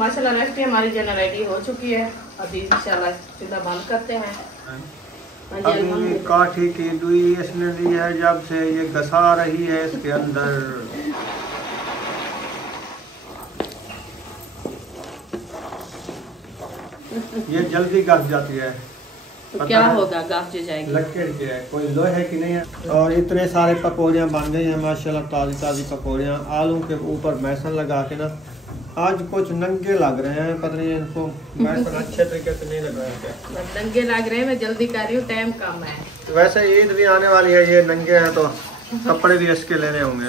माशाल्लाह रेसिपी हमारी जो रेडी हो चुकी है। अभी इंशाल्लाह चूल्हा बंद करते हैं। अभी काठी की लुई इसने ली है, जब से ये घसा रही है इसके अंदर। ये जल्दी गस जाती है। तो क्या होगा, गस जो जाएगी। लकड़ की है, कोई लोहे की नहीं है। और इतने सारे पकौड़ियाँ बन गई हैं माशाल्लाह, ताज़ी ताज़ी पकौड़ियाँ। आलू के ऊपर बेसन लगा के ना, आज कुछ नंगे लग रहे हैं, पता नहीं इनको बेसन अच्छे तरीके से नहीं लग रहा है। नंगे लग रहे हैं, मैं जल्दी कर रही हूँ, टाइम कम है। वैसे ईद भी आने वाली है, ये नंगे हैं तो कपड़े भी इसके लेने होंगे।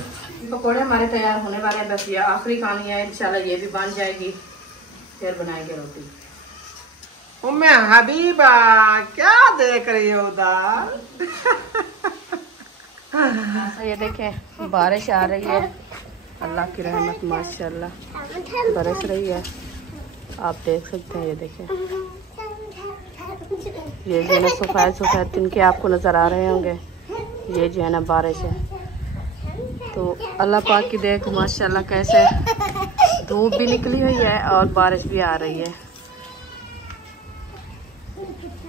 पकौड़े हमारे तैयार होने वाले हैं, बस ये आखिरी खानी है। इंशाल्लाह ये भी बन जाएगी, फिर बनाएंगे रोटी। उम्मे हबीबा क्या देख रही हो उधर? ये देखें बारिश आ रही है, अल्लाह की रहमत माशाल्लाह बरस रही है, आप देख सकते हैं। ये देखें, ये जो है ना सफ़ेद सफ़ेद तिनके आपको नज़र आ रहे होंगे, ये जो है ना बारिश है। तो अल्लाह पाक की देख माशाल्लाह कैसे धूप भी निकली हुई है और बारिश भी आ रही है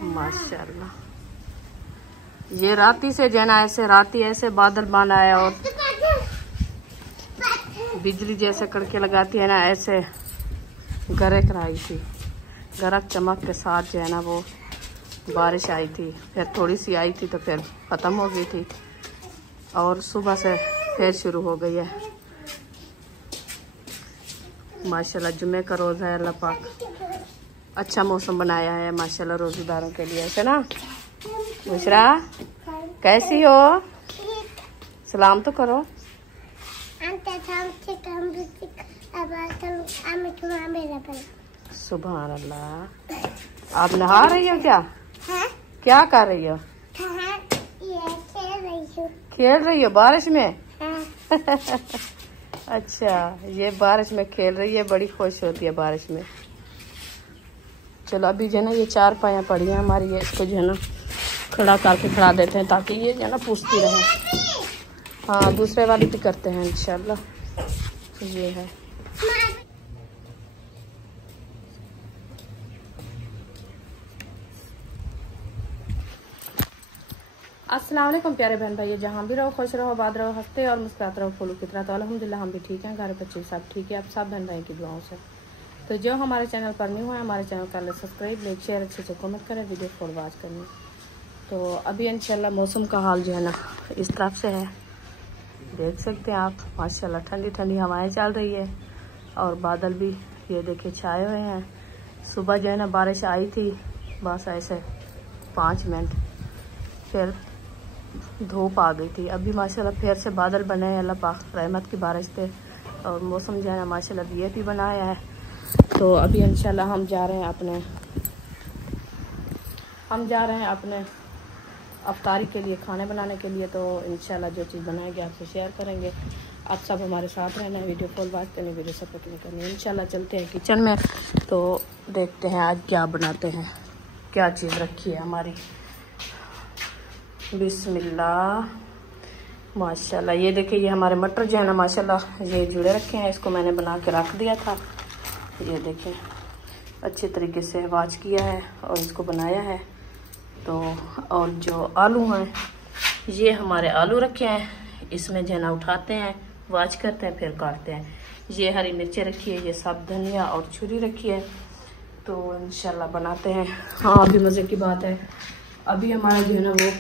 माशाल्लाह। ये राती से जो है ना राती ऐसे बादल बना है और बिजली जैसे कड़के लगाती है ना, ऐसे गरज आई थी, गरज चमक के साथ जो है ना वो बारिश आई थी। फिर थोड़ी सी आई थी तो फिर ख़त्म हो गई थी और सुबह से फिर शुरू हो गई है माशाल्लाह। जुमे का रोज़ा है, अल्लाह पाक अच्छा मौसम बनाया है माशाल्लाह रोज़ेदारों के लिए, है ना। बुशरा कैसी हो? सलाम तो करो। सुभान अल्लाह। आप नहा रही हो क्या? क्या कर रही हो? खेल रही हो बारिश में? अच्छा, ये बारिश में खेल रही है, बड़ी खुश होती है बारिश में। चलो अभी जो है ना ये 4 पायाँ पड़ी हैं हमारी, ये इसको जो है ना खड़ा करके खड़ा देते हैं ताकि ये जो है ना पूछती रहे। हाँ, दूसरे वाली भी करते हैं इंशाल्लाह। ये है अस्सलाम वालेकुम प्यारे बहन भाई, जहाँ भी रहो खुश रहो, आबाद रहो, हंसते और मुस्कुराते रहो, फूलों की तरह। तो अल्हम्दुलिल्लाह हम भी ठीक हैं, घर बच्चे सब ठीक है, आप सब बहन भाई की दुआओं से। तो जो हमारे चैनल पर न्यू है, हमारे चैनल कर ले सब्सक्राइब, लाइक शेयर, अच्छे से कमेंट करें, वीडियो फॉर वॉच करनी। तो अभी इंशाल्लाह मौसम का हाल जो है ना इस तरफ से है, देख सकते हैं आप माशाल्लाह। ठंडी ठंडी हवाएं चल रही है और बादल भी ये देखिए छाए हुए हैं। सुबह जो है ना बारिश आई थी, बस ऐसे 5 मिनट, फिर धूप आ गई थी। अभी माशाल्लाह फिर से बादल बने हैं, अल्लाह पाक रहमत की बारिश थे और मौसम जो है ना माशाल्लाह VIP बनाया है। तो अभी इंशाल्लाह हम जा रहे हैं अपने अफ्तारी के लिए, खाने बनाने के लिए। तो इंशाल्लाह जो चीज़ बनाएंगे आपसे शेयर करेंगे। आप सब हमारे साथ रहना है, वीडियो कॉल बात करनी, वीडियो सपोर्ट नहीं करनी। इंशाल्लाह चलते हैं किचन में, तो देखते हैं आज क्या बनाते हैं, क्या चीज़ रखी है हमारी। बिस्मिल्लाह माशाल्लाह। ये देखिए, ये हमारे मटर जो है ना माशाल्लाह ये जुड़े रखे हैं, इसको मैंने बना के रख दिया था। ये देखें अच्छे तरीके से वाश किया है और इसको बनाया है। तो और जो आलू हैं, ये हमारे आलू रखे हैं, इसमें जो है ना उठाते हैं, वाश करते हैं, फिर काटते हैं। ये हरी मिर्चें रखी है, ये सब धनिया और छुरी रखी है। तो इंशाल्लाह बनाते हैं। हाँ, अभी मज़े की बात है, अभी हमारा जो है ना वो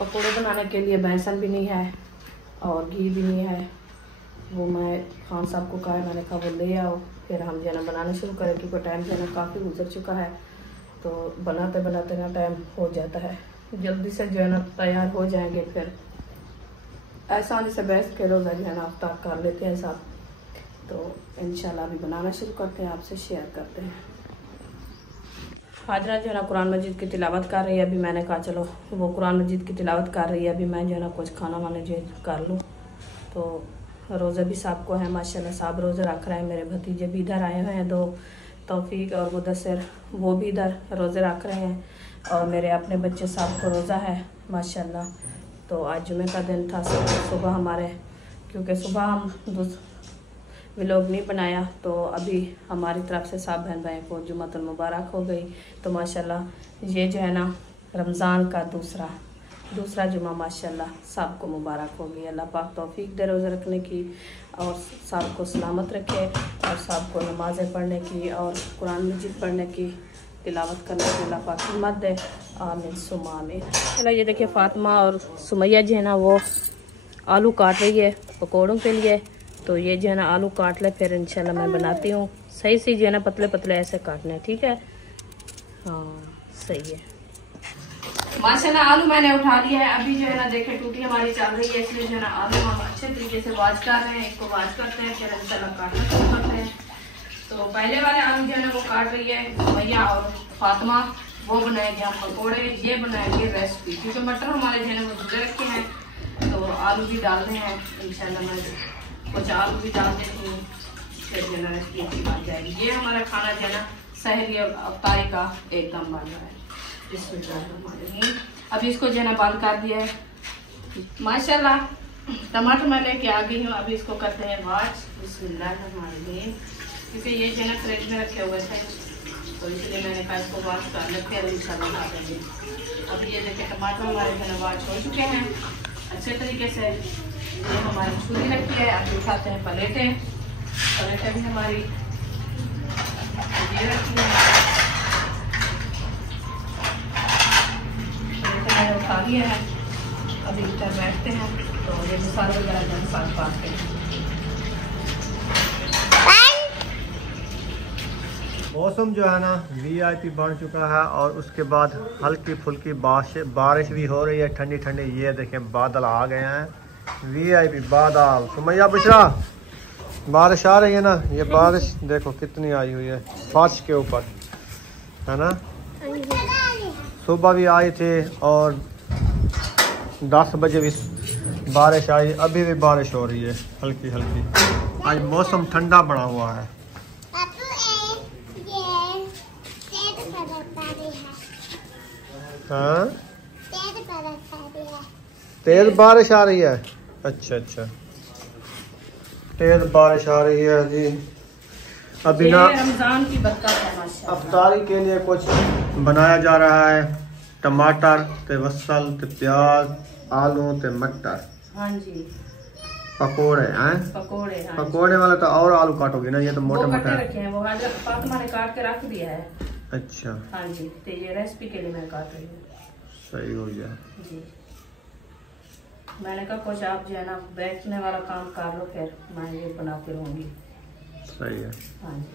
पकौड़े बनाने के लिए बेसन भी नहीं है और घी भी नहीं है। वो मैं खान साहब को कहा है, मैंने कहा वो ले आओ, फिर हम जो है ना बनाना शुरू करें, क्योंकि टाइम जो है ना काफ़ी गुजर चुका है। तो बनाते बनाते ना टाइम हो जाता है, जल्दी से जो है ना तैयार हो जाएंगे, फिर आसानी से बैठ के रोज़ा जो है ना अफ्तार कर लेते हैं साथ। तो इंशाल्लाह अभी बनाना शुरू करते हैं, आपसे शेयर करते हैं। हाजरा जो है ना कुरान मजीद की तिलावत कर रही है, अभी मैंने कहा चलो वो कुरान मजीद की तिलावत कर रही है, अभी मैं जो है ना कुछ खाना वाना जो कर लूँ। तो रोज़ा भी साहब को है माशाल्लाह, साहब रोज़ा रख रहे हैं। मेरे भतीजे भी इधर आए हुए हैं, 2 तौफीक और मुदस्सिर, वो भी इधर रोज़े रख रहे हैं। और मेरे अपने बच्चे साहब को रोज़ा है माशाल्लाह। तो आज जुमे का दिन था, सुबह हमारे, क्योंकि सुबह हम व्लॉग नहीं बनाया। तो अभी हमारी तरफ से सब बहन भाई को जुम्मतुल मुबारक हो गई। तो माशाल्लाह ये जो है ना रमज़ान का दूसरा जुमा माशाल्लाह सबको मुबारक हो गई। अल्लाह पाक तौफीक दे रोज़ा रखने की और सबको सलामत रखे और सबको नमाज़ें पढ़ने की और कुरान मजीद पढ़ने की तिलावत करने की अल्लाह पाक हिम्मत दे। आमीन सुम्मा आमीन। चलो ये देखिए फातिमा और सुमैया जो है ना वो आलू काट रही है पकौड़ों के लिए। तो ये जो है ना आलू काट ले फिर इंशाल्लाह मैं बनाती हूँ। सही से जो है ना पतले पतले ऐसे काटने, ठीक है। हाँ सही है। माशाल्लाह आलू मैंने उठा लिया है। अभी जो है ना देखे टूटी हमारी चल रही है, इसलिए जो है ना आलू हम अच्छे तरीके से वॉश कर रहे हैं। इसको वॉश करते हैं फिर इंशाल्लाह काटना शुरू करते हैं। तो पहले वाले आलू जो है ना वो काट रही है भैया और फातिमा, वो बनाएंगे हम पकौड़े, ये बनाएंगे रेसिपी। क्योंकि मटर हमारे जो है ना वो धुले रखे हैं तो आलू भी डालने हैं इंशाल्लाह। मैं कुछ आलू भी डाल देती हूँ फिर जो है ना रेसिपी अच्छी बन जाएगी। ये हमारा खाना जो है ना सहरी और अफ्तारी का एकदम बन रहा है। अभी इसको जो है ना बंद कर दिया है। माशाल्लाह टमाटर मैं लेके आ गई हूँ। अभी इसको करते हैं वॉश। बिस्मिल्लाहिर्रहमानिर्रहीम। क्योंकि ये जो है ना फ्रिज में रखे हुए थे तो इसलिए मैंने कहा इसको वॉश कर लेते हैं इंशाल्लाह ला देंगे। अभी ये देखिए टमाटर हमारे जो है ना वॉश हो चुके हैं अच्छे तरीके से। ये हमारी छुरी रखी है। अब दिखाते हैं प्लेटें भी हमारी ये रखी है। मैंने उठा लिया है। अभी इधर बैठते हैं तो ये मसाले वगैरह जो साथ काटते हैं। मौसम जो है ना VIP बन चुका है और उसके बाद हल्की फुल्की बारिश भी हो रही है, ठंडी ठंडी। ये देखें बादल आ गए हैं, VIP बादल। सुमैया बुशरा बारिश आ रही है ना, ये बारिश देखो कितनी आई हुई है फर्श के ऊपर, है ना। सुबह भी आई थी और 10 बजे भी बारिश आई, अभी भी बारिश हो रही है हल्की हल्की। आज मौसम ठंडा बना हुआ है। हाँ तेज बारिश आ रही है। अच्छा अच्छा तेज बारिश आ रही है जी। अभी ना रमजान की बरकत है माशाल्लाह। अफ्तारी के लिए कुछ बनाया जा रहा है। टमाटर ते वसल ते प्याज आलू ते मटर। हाँ जी पकोड़े हैं। पकोड़े हाँ पकोड़े वाले तो और आलू काटोगे ना, ये तो मोटे मोटे रखे हैं। वो फातिमा ने काट के रख दिया है। अच्छा हाँ जी तो ये रेसिपी के लिए मैं काट रही हूँ। सही हो गया जी। मैंने कहा कुछ आप जो है ना बैठने वाला काम कर लो फिर मैं ये बनाती रहूँगी। सही है। हाँ जी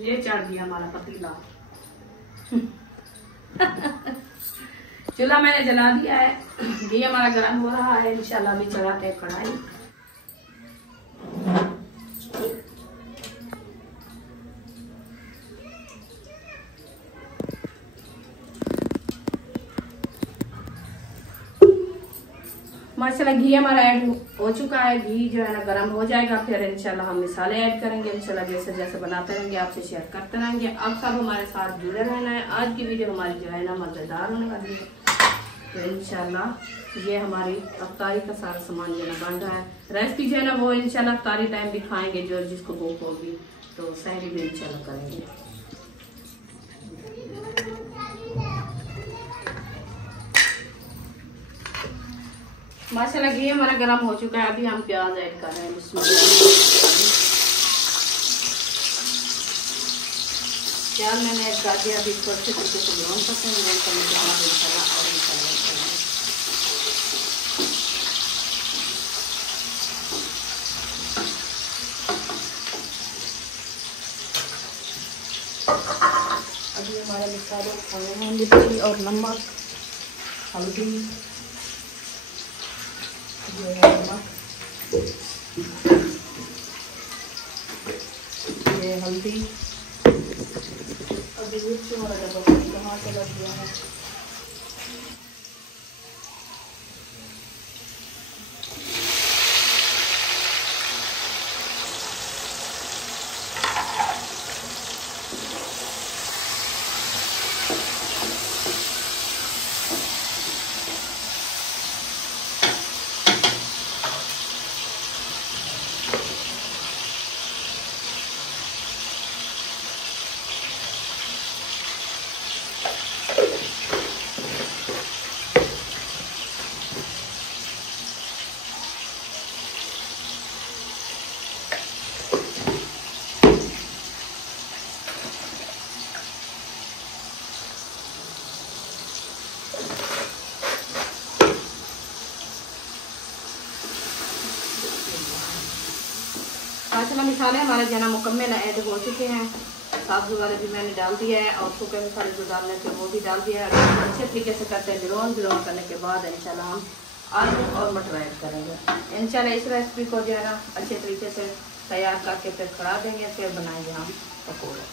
ये चढ़ दिया हमारा पतीला। चूल्हा मैंने जला दिया है। घी हमारा गर्म हो रहा है। इंशाल्लाह अभी चढ़ाते हैं कढ़ाई। माशाल्लाह घी हमारा ऐड हो चुका है। घी जो है ना गर्म हो जाएगा फिर इंशाल्लाह हम मसाले ऐड करेंगे। इंशाल्लाह जैसे जैसे बनाते रहेंगे आपसे शेयर करते रहेंगे। अब सब हमारे साथ जुड़े रहना है। आज की वीडियो हमारी जो है ना मजेदार होने वाली है। तो इंशाल्लाह ये हमारी अफ्तारी का सारा सामान जो है ना बन रहा है। रेसिपी जो है ना वो इंशाल्लाह अफ्तारी टाइम भी खाएंगे जो जिसको भूख होगी। तो सहरी भी इंशाल्लाह करेंगे। माशाल्लाह घी हमारा गर्म हो चुका है। अभी हम प्याज ऐड कर रहे हैं। प्याज मैंने ऐड कर दिया। अभी इसको अच्छे तरीके से ब्राउन करते हैं। ब्राउन करने के बाद इंशाल्लाह और अभी हमारे मसाले खाने हैं मिर्ची और नमक हल्दी ये हल्दी अभी मिर्ची वाला टमाटर लग गया है। मसाले हमारे जो है ना मुकम्मल ऐड हो चुके हैं। सब्ज़ वाले भी मैंने डाल दिया है और सूखे मसाले जो डालने थे वो भी डाल दिया है। अच्छे तरीके से करते हैं। गिरोन करने के बाद इंशाल्लाह हम आलू और मटर ऐड करेंगे। इंशाल्लाह इस रेसिपी को जो है ना अच्छे तरीके से तैयार करके फिर खड़ा देंगे, फिर बनाएंगे हम पकौड़े।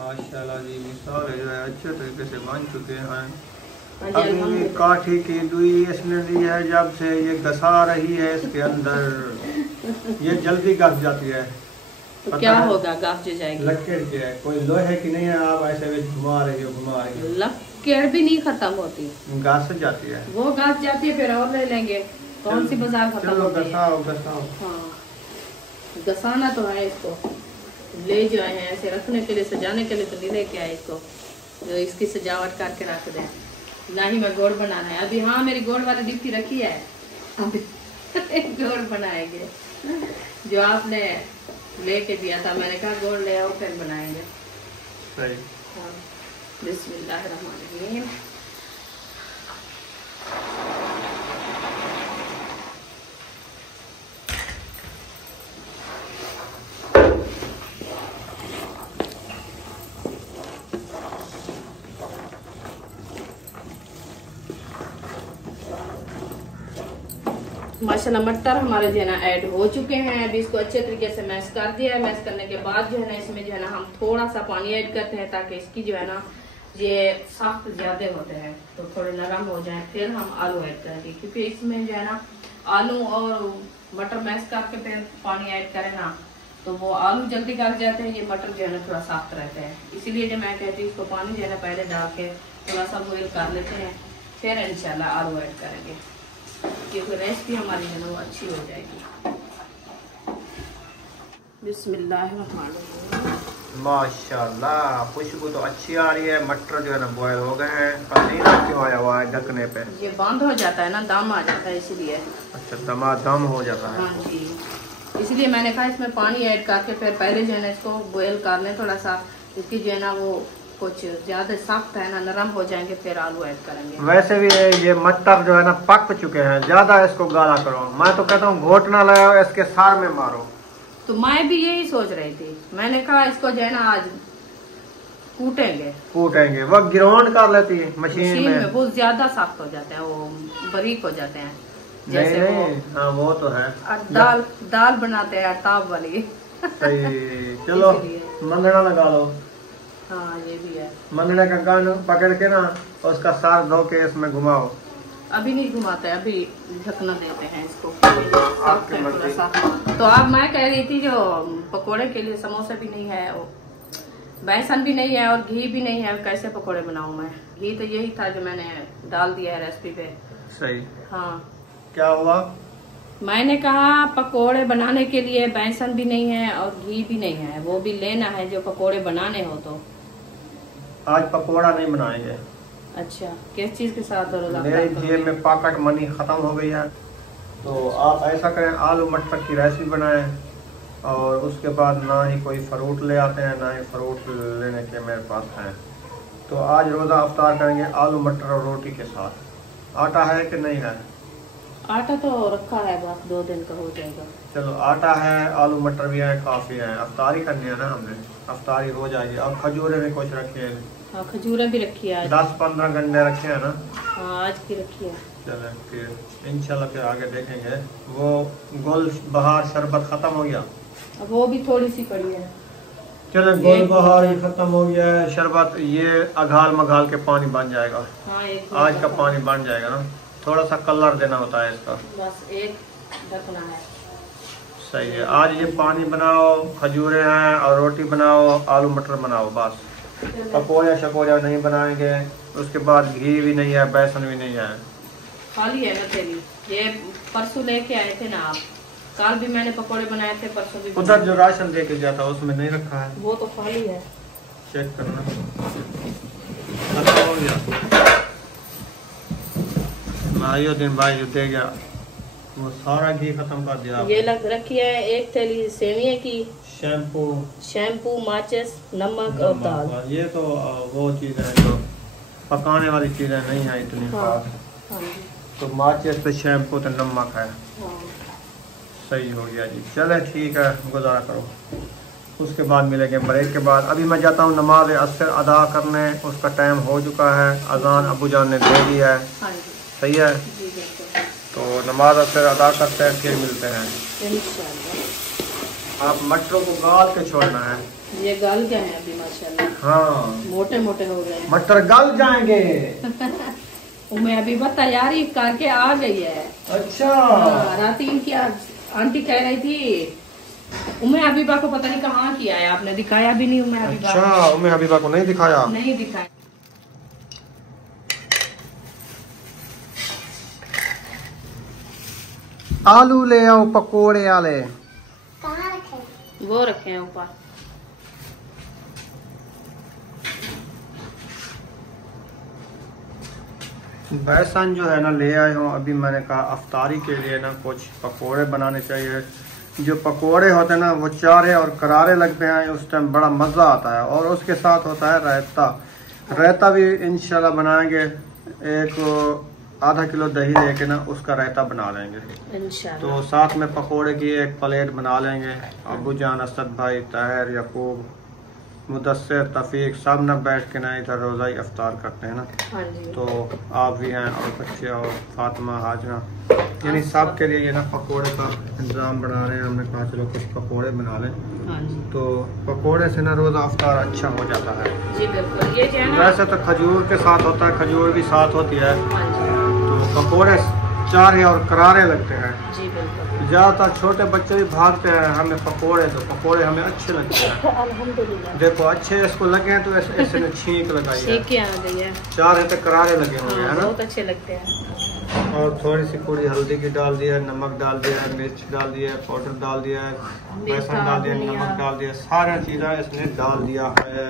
माशाल्लाह जी, मिसाल जो है अच्छे तरीके से बन चुके हैं। अभी काठी की दुई इसने दी है, जब से ये घसा रही है इसके अंदर ये जल्दी घस जाती है। तो क्या होगा, घस जो जाएगी। लकीर की है, कोई लोहे की नहीं है। आप ऐसे घुमा रही हो लकीर भी नहीं खत्म होती, घस जाती है। वो घस जाती है, फिर और ले लेंगे। कौन सी बाजार खत्म होती है। घसाओ। हाँ, घसाना तो है इसको। ले जो है ऐसे रखने के लिए, सजाने के लिए तो नहीं लेके आए इसको, जो इसकी सजावट करके रख दें। ना ही मैं गोड़ बनाना है अभी। हाँ, मेरी गोड़ वाली डिप्टी रखी है, अभी गोड़ बनाएंगे। जो आपने लेके दिया था, मैंने कहा गोड़ ले आओ फिर बनाएंगे। सही। हाँ, बिस्मिल्लाहिर्रहमानिर्रहीम। माशाल्लाह मटर हमारे जो है ना ऐड हो चुके हैं। अभी इसको अच्छे तरीके से मैश कर दिया है। मैश करने के बाद जो है ना इसमें जो है ना हम थोड़ा सा पानी ऐड करते हैं, ताकि इसकी जो है ना ये सख्त ज्यादा होते हैं तो थोड़े नरम हो जाए। फिर हम आलू ऐड करेंगे, क्योंकि इसमें जो है ना आलू और मटर मैश करके फिर पानी ऐड करें ना तो वो आलू जल्दी गल जाते हैं, ये मटर जो है ना थोड़ा सख्त रहते हैं। इसीलिए जो मैं कहती हूँ इसको पानी जो है ना पहले डाल के थोड़ा सा बॉइल कर लेते हैं, फिर इंशाल्लाह आलू ऐड करेंगे, क्योंकि रेसिपी हमारी जो है वो अच्छी हो जाएगी। बिस्मिल्लाहिर्रहमानिर्रहीम। माशाल्लाह, खुशबू तो अच्छी आ रही है। मटर जो है ना बॉयल हो गए हैं। पसीना क्यों आया हुआ है ढकने पे? ये बंद हो जाता है ना, दम आ जाता है इसलिए। अच्छा, दम हो जाता है। हाँ जी, इसलिए मैंने कहा इसमें पानी ऐड करके फिर पहले जो है ना इसको बॉयल कर लें थोड़ा सा। इसकी जो है ना वो कुछ ज्यादा सख्त है ना, नरम हो जाएंगे, फिर आलू ऐड करेंगे। वैसे भी ये मटर जो है ना पक चुके हैं, ज्यादा इसको गाढ़ा करो। मैं तो कहता हूँ घोटना लाओ, इसके सार में मारो। तो मैं भी यही सोच रही थी। मैंने कहा इसको जो है ना आज कूटेंगे। वो ग्राउंड कर लेती है मशीन में। वो ज्यादा सख्त हो जाते हैं, वो बारीक हो जाते हैं। जैसे नहीं, हाँ वो तो है। दाल बनाते हैं ताब वाली। सही। चलो मंगना लगा लो। हाँ, ये भी है। मंगने का गन पकड़ के ना उसका सार धो के इसमें घुमाओ। अभी नहीं घुमाते, अभी ढकना देते हैं इसको। आपकी मर्जी। तो अब मैं कह रही थी जो पकोड़े के लिए समोसे भी नहीं है, बेसन भी नहीं है और घी भी नहीं है, कैसे पकोड़े बनाऊं मैं? घी तो यही था जो मैंने डाल दिया है रेसिपी पे। सही। हाँ, क्या हुआ? मैंने कहा पकोड़े बनाने के लिए बेसन भी नहीं है और घी भी नहीं है, वो भी लेना है जो पकोड़े बनाने हो। तो आज पकोड़ा नहीं बनाएंगे। अच्छा, किस चीज के साथ? मेरी जेब में पॉकेट मनी खत्म हो गई है, तो आप ऐसा करें आलू मटर की रेसिपी बनाएं, और उसके बाद ना ही कोई फ्रूट ले आते हैं, ना ही फ्रूट लेने के मेरे पास हैं। तो आज रोज़ा अफ्तार करेंगे आलू मटर और रोटी के साथ। आटा है कि नहीं है? आटा तो रखा है, बस 2 दिन का हो जाएगा। चलो, आटा है, आलू मटर भी है, काफ़ी है। अफ्तारी करनी है ना हमने, अफ्तारी हो जाएगी। और खजूरें भी कुछ रखी है। हाँ, खजूरें भी रखी है। 10-15 गंडे रखे हैं ना? हाँ, आज की रखी है। चले फिर इंशाल्लाह फिर आगे देखेंगे। वो गुल बहार शरबत खत्म हो गया, अब वो भी थोड़ी सी पड़ी है। चले गुल बहार ही खत्म हो गया है। शरबत ये अघाल मघाल के पानी बन जाएगा। हाँ, आज का पानी बन जाएगा ना, थोड़ा सा कलर देना होता है इसका। बस एक ढकना है। सही है। आज ये पानी बनाओ, खजूरें हैं और रोटी बनाओ, आलू मटर बनाओ, बस। पकौड़ा शकोड़ा नहीं बनाएंगे। उसके बाद घी भी नहीं है, बेसन भी नहीं है, खाली है ना तेरी। ये परसों लेके आए थे ना आप, कल भी मैंने पकोड़े बनाए थे, परसों भी। उधर जो राशन दे के गया था उसमें नहीं रखा है, वो तो खाली है। चेक करना। अच्छा हो गया भाइयों, दिन भाई जो दे गया वो सारा घी खत्म कर दिया। ये लग रखी है 1 थैली सेविया की, शैम्पू, माचिस, नमक और दाल। ये तो वो चीज़ है जो पकाने वाली चीज़ें नहीं है इतनी खास। हाँ। तो माचिस तो शैम्पू तो नमक है। हाँ। सही हो गया जी। चले ठीक है, गुजारा करो। उसके बाद मिलेंगे ब्रेक के बाद। अभी मैं जाता हूँ नमाज असर अदा करने, उसका टाइम हो चुका है, अजान अबू जान ने दे दी है। सही है, तो नमाज असर अदा करते हैं, फिर मिलते हैं। आप मटरों को गाल के छोड़ना है। ये गाल क्या है अभी माशाल्लाह? हाँ, मोटे मोटे हो गए, मटर गल जाएंगे। मैं अभी तैयारी करके आ गई है। अच्छा, रात इनकी आंटी कह रही थी उम्मे हबीबा को पता नहीं कहाँ किया है, आपने दिखाया भी नहीं उम्मे हबीबा। अच्छा, उम्मे हबीबा को नहीं दिखाया? नहीं दिखाया। आलू ले आओ पकोड़े आले। कहाँ रखे? वो रखे हैं ऊपर। बेसन जो है ना ले आए हूँ। अभी मैंने कहा अफ्तारी के लिए ना कुछ पकोड़े बनाने चाहिए। जो पकोड़े होते हैं ना वो चारे और करारे लगते हैं, उस टाइम बड़ा मज़ा आता है। और उसके साथ होता है रायता। रायता भी इंशाल्लाह बनाएंगे। एक आधा किलो दही लेके ना उसका रायता बना लेंगे इंशाल्लाह। तो साथ में पकोड़े की एक प्लेट बना लेंगे। अबू जान, असद भाई, ताहिर, यकूब, मुदस्सिर, तफीक सब न बैठ के ना इधर रोज़ाई अफ्तार करते हैं ना। हाँ जी। तो आप भी हैं और बच्चे और फातिमा, हाजरा, यानी सब के लिए ये ना पकोड़े का इंतज़ाम बना रहे हैं। हमने कहा चलो कुछ पकोड़े बना लें। हाँ जी। तो पकोड़े से ना रोज़ा अफ्तार अच्छा हो जाता है। जी बिल्कुल। ये जो है ना वैसे तो खजूर के साथ होता है, खजूर भी साथ होती है। हाँ जी। तो पकोड़े चारे और करारे लगते हैं। जी बिल्कुल। ज़्यादातर छोटे बच्चे भी भागते हैं हमें पकोड़े दो, पकोड़े हमें अच्छे लगते हैं। अल्हम्दुलिल्लाह। देखो अच्छे इसको लगे हैं तो ऐसे ने छींक लगाई। चार है तो करारे लगे हुए हैं ना, बहुत अच्छे लगते हैं। और थोड़ी सी पूरी हल्दी की डाल दिया है, नमक डाल दिया है, मिर्च डाल दिया है, पाउडर डाल दिया है, बेसन डाल दिया, नमक डाल दिया, सारी चीज़ें इसने डाल दिया है।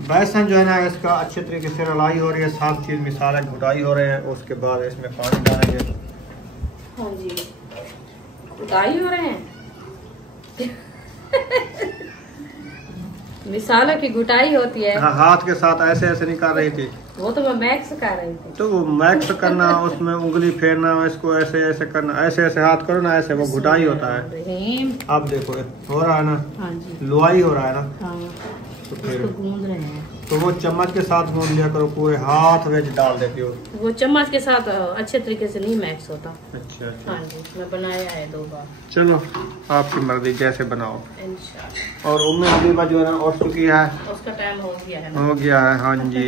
बेसन जो है ना इसका अच्छे तरीके से रलाई हो रही है, सब चीज़ मिसाला घुटाई हो रहे हैं। उसके बाद इसमें पानी डालेंगे। हाँ जी, घुटाई हो रहे हैं मिसाला की घुटाई होती है। हाँ, हाथ के साथ ऐसे ऐसे नहीं कर रही थी वो, तो मैं मैक्स कर रही थी। तो वो मैक्स करना, उसमें उंगली फेरना, इसको ऐसे ऐसे करना, ऐसे ऐसे हाथ करो ना, ऐसे वो घुटाई होता है। अब देखो हो रहा है ना। हाँ जी, लुआई हो रहा है ना। हाँ। तो फिर गूंद रहे हैं तो वो चम्मच के साथ गूंद लिया करो, पूरे हाथ में डाल देती हो। वो चम्मच के साथ अच्छे तरीके से नहीं मैक्स होता। अच्छा अच्छा। हाँ जी, मैं बनाया है 2 बार। चलो आपकी मर्जी, जैसे बनाओ इंशाल्लाह। और उम्मे हबीबा जो है ना उठ चुकी है, उसका टाइम हो गया है। हो गया है, हाँ जी।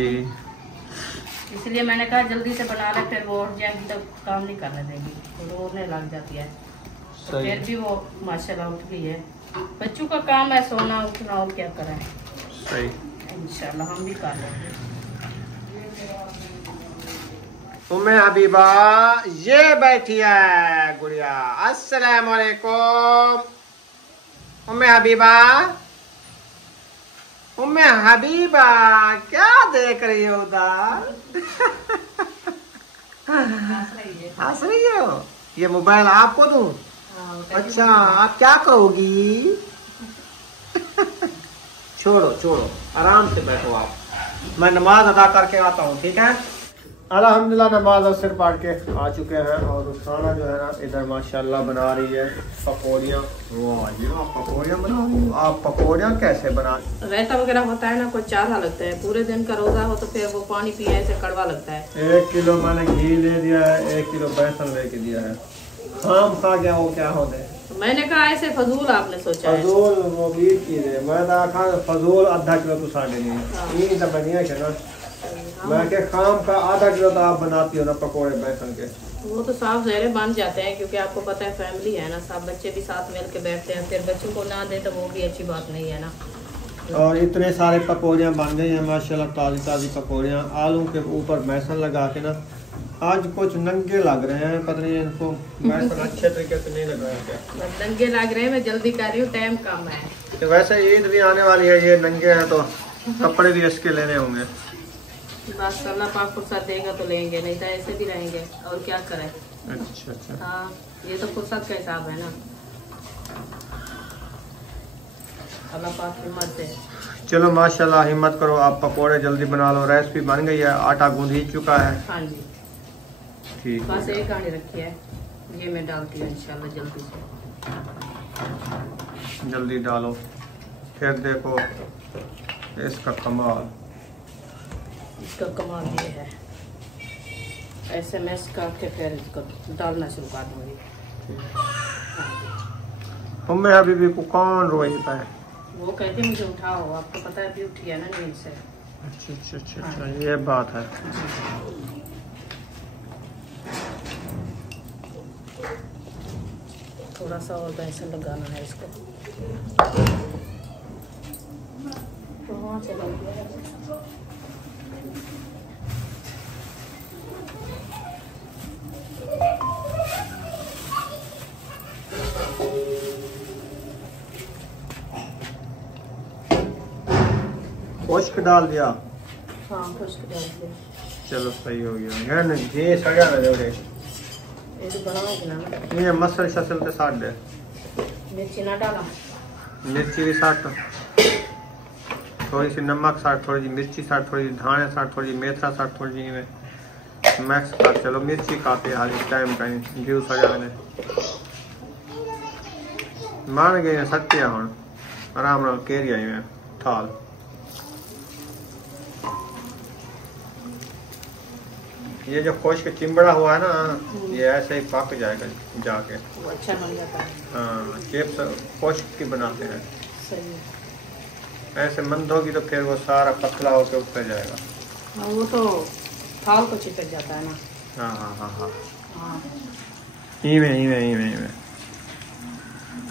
इसलिए मैंने कहा जल्दी से बना ले, फिर वो उठ जाएगी तो काम नहीं करने देगी, रोने लग जाती है। तो फिर भी वो माशाल्लाह उठ गई है। बच्चों का काम है सोना उठना, और क्या करें। सही, इंशाल्लाह हम भी कर लेंगे। उम्मे हबीबा ये बैठी है गुड़िया। अस्सलाम वालेकुम उम्मे हबीबा। उम्मे हबीबा क्या देख रही हो उधर? हंस रही हो? ये मोबाइल आपको दूं? अच्छा, आप क्या कहोगी? छोड़ो छोड़ो, आराम से बैठो आप, मैं नमाज अदा करके आता हूँ, ठीक है। अल्हम्दुलिल्लाह नमाज और सिर पढ़ के आ चुके हैं। और खाना जो है ना इधर माशाल्लाह बना रही है पकौड़ियाँ। पकौड़ियाँ बना रही हो आप? पकौड़ियाँ कैसे बना? रायता वगैरह होता है ना, कुछ चारा लगता है, पूरे दिन का रोजा हो तो फिर वो पानी पिए ऐसे कड़वा लगता है। 1 किलो मैंने घी ले दिया है, 1 किलो बेसन लेके दिया है। हम खा गया वो क्या होते हैं। मैंने कहा ऐसे फजूल आपने सोचा फजूल है। वो भी चीज है, मैं कहा फजूल आधा किलो तो साढ़े नहीं तो बढ़िया है ना। मैं के खाम का आधा किलो तो आप बनाती हो ना पकोड़े बेसन के, वो तो साफ जहरे बन जाते हैं, क्योंकि आपको पता है फैमिली है ना, सब बच्चे भी साथ मिल के बैठते हैं, फिर बच्चों को ना दे तो वो भी अच्छी बात नहीं है ना। और इतने सारे पकौड़ियाँ बन गई हैं माशाल्लाह, ताज़ी ताज़ी पकौड़ियाँ। आलू के ऊपर बेसन लगा के ना, आज कुछ नंगे लग रहे हैं, पता नहीं इनको बेसन अच्छे तरीके से नहीं लग रहा है क्या। नंगे लग रहे हैं, मैं जल्दी कर रही हूँ, टाइम कम है। तो वैसे ईद भी आने वाली है, ये नंगे हैं तो कपड़े भी इसके लेने होंगे। बस अल्लाह पाक फुर्सत देगा तो लेंगे, नहीं तो ऐसे भी रहेंगे, और क्या करें। अच्छा अच्छा। हाँ, ये तो फुर्सत का हिसाब है ना, अल्लाह पाक हिम्मत दे। चलो माशाल्लाह हिम्मत करो, आप पकोड़े जल्दी बना लो। रेसिपी बन गई है, आटा गूंद ही चुका है। हाँ जी, ठीक, बस एक आनी रखी है। ये मैं डालती हूँ इंशाल्लाह जल्दी से। जल्दी डालो, फिर देखो इसका कमाल। इसका कमाल ये है, ऐसे मैश करके फिर इसको डालना शुरू कर दूँगी। उम्मे हबीबी को कौन रोई पाए? वो कहते मुझे उठाओ, आपको पता है अभी उठी है ना नींद से। अच्छा, ये बात है। थोड़ा सा और बेसन लगाना है इसको। तो वहाँ से लग गया है। खुश्क डाल दिया? हाँ खुश्क डाल दिया। चलो सही हो गया। ये सड़ा ना जोड़े, ये तो बनाओगे ना। ये मसल शसल के साथ दे। मिर्ची ना डाला? मिर्ची भी साथ, थोड़ी सी नमक साथ, थोड़ी सी मिर्ची साथ, थोड़ी सी धाने साथ, थोड़ी सी मेथरा साथ, थोड़ी सी मैक्स साथ। चलो मिर्ची खाते हाल इस टाइम का जूस आ जाने मान गए सत्या हूँ आराम आराम केरी आई मैं थाल। ये जो खुश्क चिंबड़ा हुआ है ना, ये ऐसे ही पक जाएगा जाके। वो अच्छा बन जाता है। हाँ चिप्स खुश्क की बनाते हैं। सही। ऐसे मंद होगी तो फिर वो सारा पतला होकर उतर जाएगा। हाँ वो तो थाल को चिपक जाता है ना। हाँ। हाँ। इमे।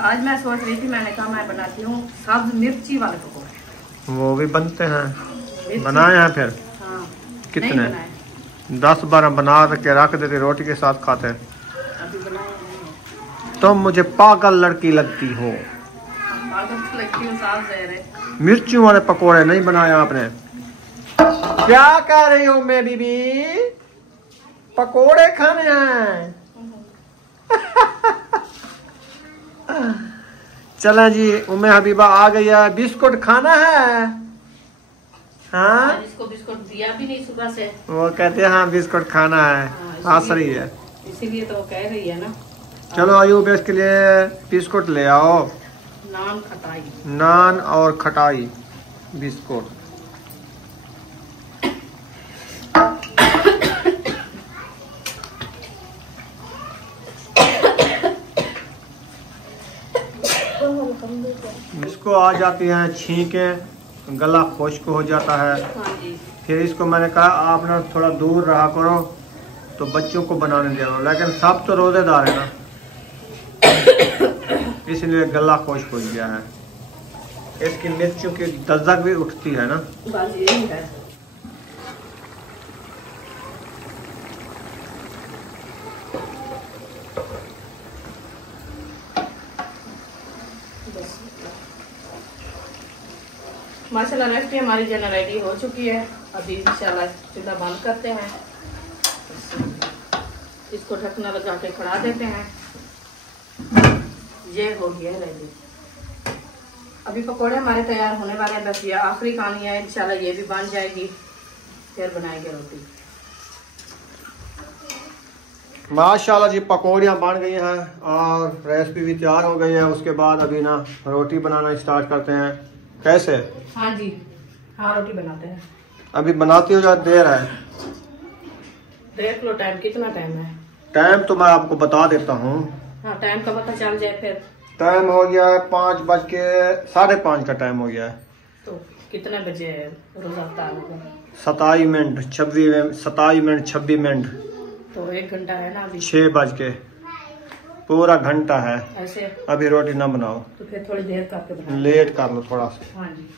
आज मैं सोच रही थी, मैंने कहा मैं बनाती हूँ सब्ज मिर्ची वाले पकौड़े। वो भी बनते हैं, बनाए हैं फिर? हाँ। कितने? 10-12 बना के रख देते, रोटी के साथ खाते हैं। अभी बनाए नहीं। तुम मुझे पागल लड़की लगती हो। पागल तो लगती हूँ, साफ ज़ाहिर है। मिर्चियों वाले पकोड़े नहीं बनाए आपने? क्या कह रही हो मैं बीबी? पकोड़े खाने हैं? चला जी, उम्मे हबीबा आ गई है। बिस्कुट खाना है? हाँ इसको बिस्कुट दिया भी नहीं सुबह से। वो कहते हैं हाँ बिस्कुट खाना है। हंस रही है इसीलिए तो कह रही है ना। चलो अयूब इसके लिए बिस्कुट ले आओ। नान और खटाई बिस्कुट। इसको आ जाती हैं छींके, गला खुश्क हो जाता है। हाँ जी। फिर इसको मैंने कहा आप ना थोड़ा दूर रहा करो तो बच्चों को बनाने दे रहा हूँ, लेकिन सब तो रोजेदार है ना, इसलिए गला खुश्क हो गया है। इसकी मिर्चों की दज़क भी उठती है ना। बस यही है। माशाल्लाह रेसिपी हमारी जो रेडी हो चुकी है। अभी इंशाल्लाह चूल्हा बंद करते हैं, इसको ढकना लगा के खड़ा देते हैं। ये हो गया रेडी। अभी पकोड़े हमारे तैयार होने वाले हैं, बस ये आखिरी कहानी है। इंशाल्लाह ये भी बन जाएगी, फिर बनाएंगे रोटी। माशाल्लाह जी पकौड़ियाँ बन गई हैं और रेसिपी भी तैयार हो गई है। उसके बाद अभी ना रोटी बनाना स्टार्ट करते हैं। कैसे? हाँ जी, हाँ रोटी बनाते हैं। अभी बनाती हो या देर है? देख लो टाइम, कितना टाइम है? टाइम तो मैं आपको बता देता हूँ। हाँ टाइम का पता चल जाए फिर। टाइम हो गया है 5:05 का टाइम हो गया है। तो कितने बजे रोजा अफ्तार होगा? 27 मिनट 26 मिनट। तो 1 घंटा है ना अभी। 6 बज के पूरा घंटा है। ऐसे अभी रोटी ना बनाओ, तो फिर थोड़ी देर करके बनाओ। लेट कर लो थोड़ा सा। हाँ जी।